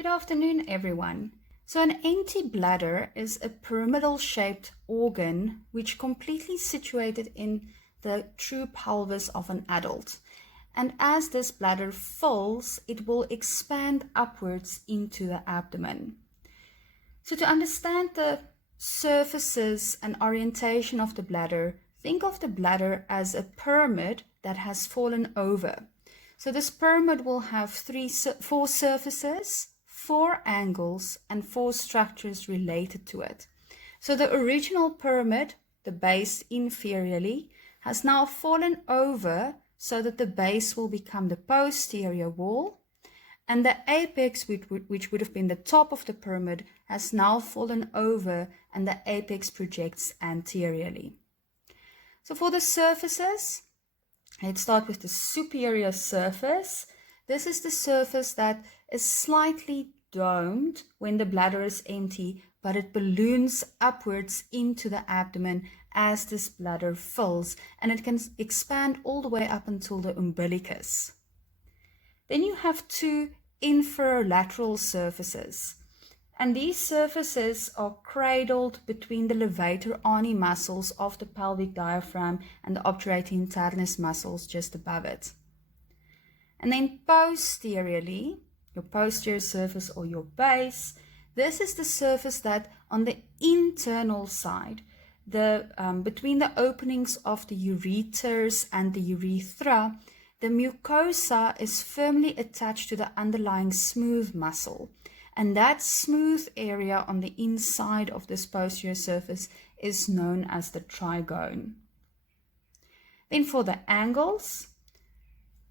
Good afternoon, everyone. So an empty bladder is a pyramidal-shaped organ which completely situated in the true pelvis of an adult. And as this bladder fills, it will expand upwards into the abdomen. So to understand the surfaces and orientation of the bladder, think of the bladder as a pyramid that has fallen over. So this pyramid will have four surfaces, 4 angles, and 4 structures related to it. So the original pyramid, the base inferiorly, has now fallen over so that the base will become the posterior wall, and the apex, which would have been the top of the pyramid, has now fallen over and the apex projects anteriorly. So for the surfaces, let's start with the superior surface. This is the surface that is slightly domed when the bladder is empty, but it balloons upwards into the abdomen as this bladder fills, and it can expand all the way up until the umbilicus. Then you have 2 inferolateral surfaces, and these surfaces are cradled between the levator ani muscles of the pelvic diaphragm and the obturator internus muscles just above it. And then posteriorly, your posterior surface or your base, this is the surface that on the internal side, between the openings of the ureters and the urethra, the mucosa is firmly attached to the underlying smooth muscle. And that smooth area on the inside of this posterior surface is known as the trigone. Then for the angles,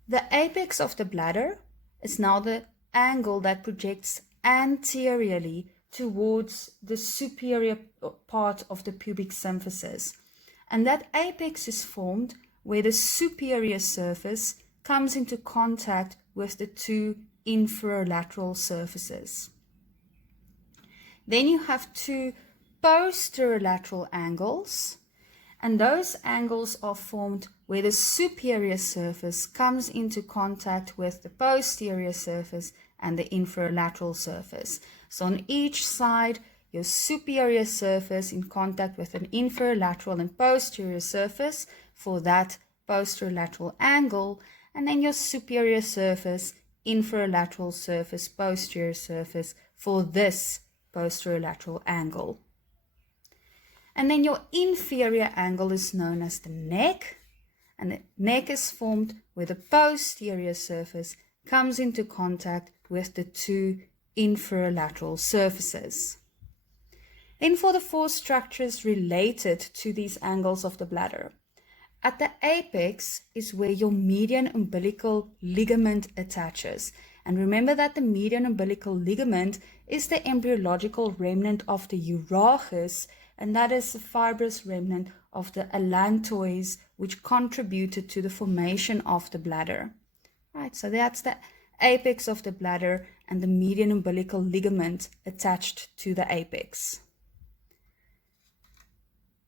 the apex of the bladder is now the angle that projects anteriorly towards the superior part of the pubic symphysis. And that apex is formed where the superior surface comes into contact with the 2 inferolateral surfaces. Then you have 2 posterolateral angles, and those angles are formed where the superior surface comes into contact with the posterior surface and the inferolateral surface. So on each side, your superior surface in contact with an inferolateral and posterior surface for that posterolateral angle, and then your superior surface, inferolateral surface, posterior surface for this posterolateral angle. And then your inferior angle is known as the neck, and the neck is formed where the posterior surface comes into contact with the 2 inferolateral surfaces. Then for the 4 structures related to these angles of the bladder, at the apex is where your median umbilical ligament attaches. And remember that the median umbilical ligament is the embryological remnant of the urachus, and that is the fibrous remnant of the allantois which contributed to the formation of the bladder. Right, so that's the apex of the bladder and the median umbilical ligament attached to the apex.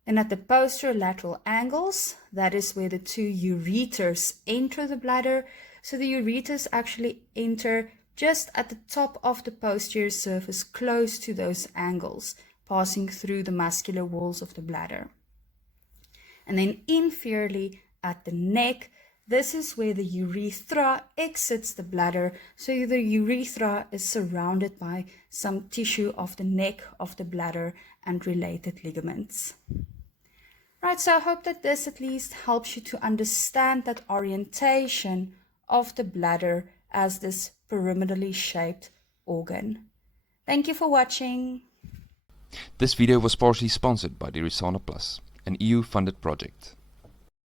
And at the posterolateral angles, that is where the 2 ureters enter the bladder. So the ureters actually enter just at the top of the posterior surface, close to those angles, passing through the muscular walls of the bladder. And then inferiorly at the neck, this is where the urethra exits the bladder. So the urethra is surrounded by some tissue of the neck of the bladder and related ligaments. Right, so I hope that this at least helps you to understand that orientation of the bladder as this pyramidally shaped organ. Thank you for watching. This video was partially sponsored by Dirisana Plus, an EU-funded project.